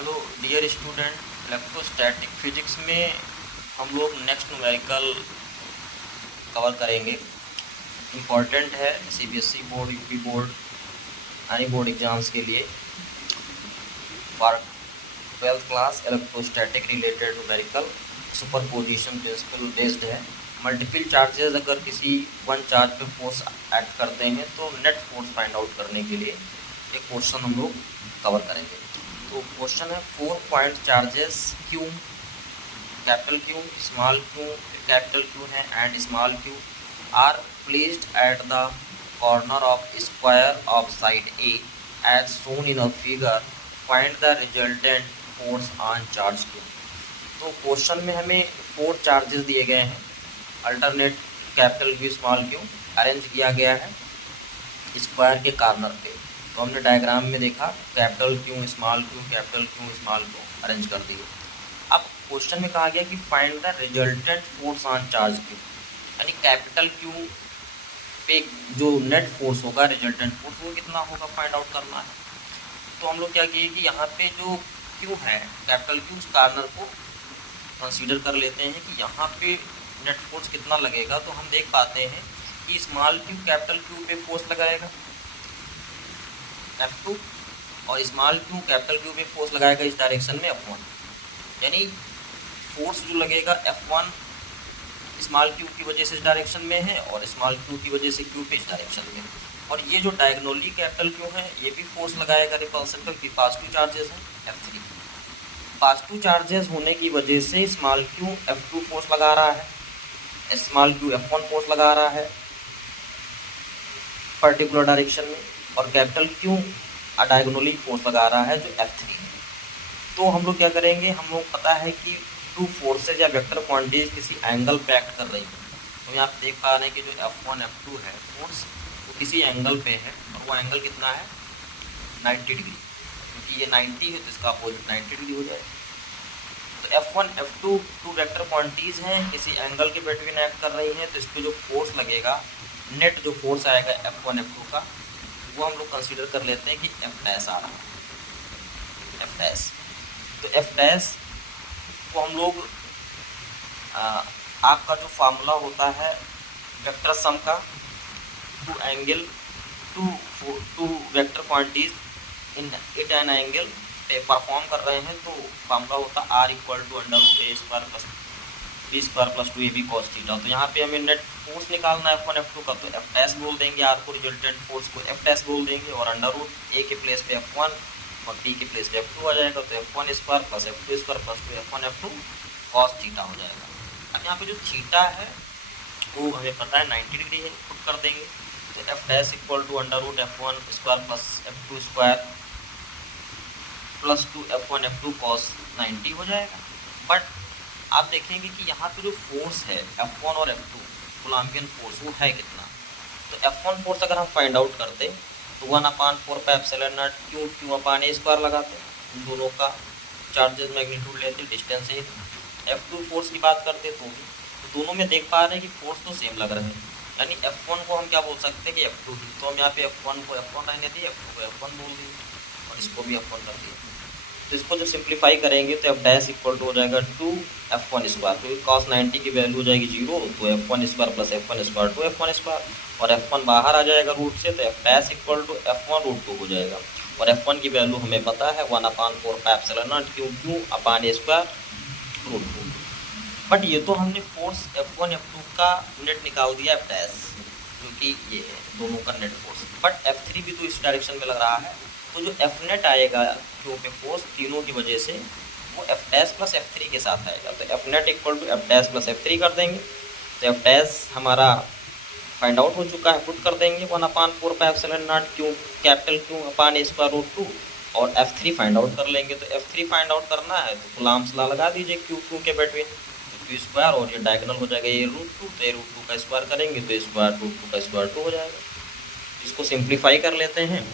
Hello dear student, electrostatic physics में हम लोग नेक्स्ट न्यूमेरिकल कवर करेंगे। इम्पॉर्टेंट है CBSE board, UP board, any board exams के लिए। For 12th class electrostatic related numerical superposition principle based है। Multiple charges अगर किसी वन चार्ज पे फोर्स ऐड करते हैं तो नेट फोर्स फाइंड आउट करने के लिए एक क्वेश्चन हम लोग कवर करेंगे। तो क्वेश्चन है 4 point charges Q, capital Q, small Q, capital Q है and small Q are placed at the corner of square of side A as shown in a figure, find the resultant force on charge Q. तो question में हमें 4 charges दिए गए हैं, alternate capital Q small Q arrange किया गया है square के कॉर्नर पे। तो हमने डायग्राम में देखा capital Q small Q, capital Q small Q arrange कर दिए। अब क्वेश्चन में कहा गया कि find the resultant force on charge Q, यानी कैपिटल क्यू पे जो नेट फोर्स होगा, रिजल्टेंट फोर्स, वो कितना होगा फाइंड आउट करना है। तो हम लोग क्या किए कि यहाँ पे जो क्यू है कैपिटल क्यू, उस कॉर्नर को कंसीडर कर लेते हैं कि यहाँ पे नेट फोर्स कितना लगेगा। तो हम देख पाते हैं कि स्मॉल क्यू कैपिटल क्यू पे फोर्स लगाएगा F2 और स्मॉल क्यू कैपिटल क्यू पे फोर्स लगाएगा इस डायरेक्शन में F1, यानी फोर्स जो लगेगा F1 स्मॉल क्यू की वजह से इस डायरेक्शन में है और स्मॉल क्यू की वजह से क्यू पे इस डायरेक्शन में। और ये जो डायगोनली कैपिटल क्यू है ये भी फोर्स लगाएगा रिपल्सन पर, पॉजिटिव चार्जेस हैं F3। पॉजिटिव चार्जेस होने की वजह से स्मॉल क्यू F2 फोर्स लगा रहा है, स्मॉल क्यू F1 फोर्स लगा रहा है पर्टिकुलर डायरेक्शन में, और कैपिटल क्यू डायगोनली फोर्स लगा रहा है जो F3। तो हम लोग क्या करेंगे, हम लोग पता है कि 2 फोर्सेज या वेक्टर क्वांटिटीज किसी एंगल पे एक्ट कर रही है। तो यहाँ पे देख पा रहे हैं कि जो F1 F2 है फोर्स वो किसी एंगल पे है, और वो एंगल कितना है 90 डिग्री, क्योंकि ये 90 है तो इसका अपोजिट 90 डिग्री हो जाएगा। तो F1 F2 2 वेक्टर क्वांटिटीज हैं, किसी एंगल के बिटवीन एक्ट कर रही हैं। तो इस पर जो फोर्स लगेगा, नेट जो फोर्स आएगा F1 F2 का, वो हम लोग कंसीडर कर लेते हैं कि F डैश आ रहा है, F डैश। तो F डैश को हम लोग आपका जो फार्मूला होता है वेक्टर सम का, two vector quantities in it an angle पे परफॉर्म कर रहे हैं, तो फार्मूला होता है R = √a² + b² + 2ab cos theta. तो यहाँ पे हमें नेट फोर्स निकालना है F1 F2 का, तो F डैश बोल देंगे, R को रिजल्टेंट फोर्स को F डैश बोल देंगे, और √a के प्लेस पे F1 और t के प्लेस पे F2 आ जाएगा। तो F1² + F2² + 2 F1 F2 cos theta हो जाएगा। अब यहाँ पे जो थीटा है वो हमें पता है 90 डिग्री है, पुट कर देंगे। तो F dash = √F1² + F2² + 2 F1 F2 cos 90 हो जाएगा। बट आप देखेंगे कि यहाँ पे जो फोर्स है F1 और F2 कोलम्बियन फोर्स, वो है कितना। तो F1 फोर्स अगर हम फाइंड आउट करते तो 1/4πε0 Q/a² लगाते, इन दोनों का चार्जेस मैग्नीट्यूड लेते, डिस्टेंस है। F2 फोर्स की बात करते तो भी, तो दोनों में देख पा रहे हैं कि फोर्स तो सेम लग रहे हैं, यानी F1 को हम क्या बोल सकते हैं कि F2 भी। तो हम यहाँ पे F1 को F1 रहने दिए, F2 को F1 बोल दिए, और इसको भी F1 कर दिए। तो इसको जब सिंप्लीफाई करेंगे तो F डैश = हो जाएगा 2F1², तो cos 90 की वैल्यू हो जाएगी 0, तो F1² + F1² 2F1², और F1 बाहर आ जाएगा रूट से, तो F डैश = F1√2 हो जाएगा। और F1 की वैल्यू हमें पता है 1/4πε0 Q/a²√2। बट ये तो हमने फोर्स F1 F2 का नेट निकाल दिया F डैश, क्योंकि ये है दोनों का नेट फोर्स। बट F3 भी तो इस डायरेक्शन में लग रहा है, तो जो F नेट आएगा क्यू पे फोर्स तीनों की वजह से, वो F डैश + F3 के साथ आएगा। तो F net = F dash + F3 कर देंगे, तो F डैश हमारा फाइंड आउट हो चुका है, पुट कर देंगे 1/4πε0 Q कैपिटल Q/a²√2, और F3 फाइंड आउट कर लेंगे। तो F3 फाइंड आउट करना है तो कूलम्ब्स लॉ लगा दीजिए Q के बिटवीन, तो Q² और ये डायगोनल हो जाएगा ये √2, तो ये √2 का स्क्वायर करेंगे तो स्क्वायर √2 का स्क्वायर 2 हो जाएगा। इसको सिंप्लीफाई कर लेते हैं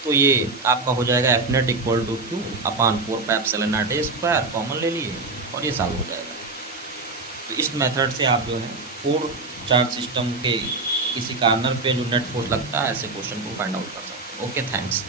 तो ये आपका हो जाएगा F नेट = Q/4πε0a² कॉमन ले लिए, और ये सॉल्व हो जाएगा। तो इस मेथड से आप जो है 4 चार्ज सिस्टम के किसी कॉर्नर पे जो नेट फोर्स लगता है ऐसे क्वेश्चन को फाइंड आउट कर सकते हैं। Okay, thanks.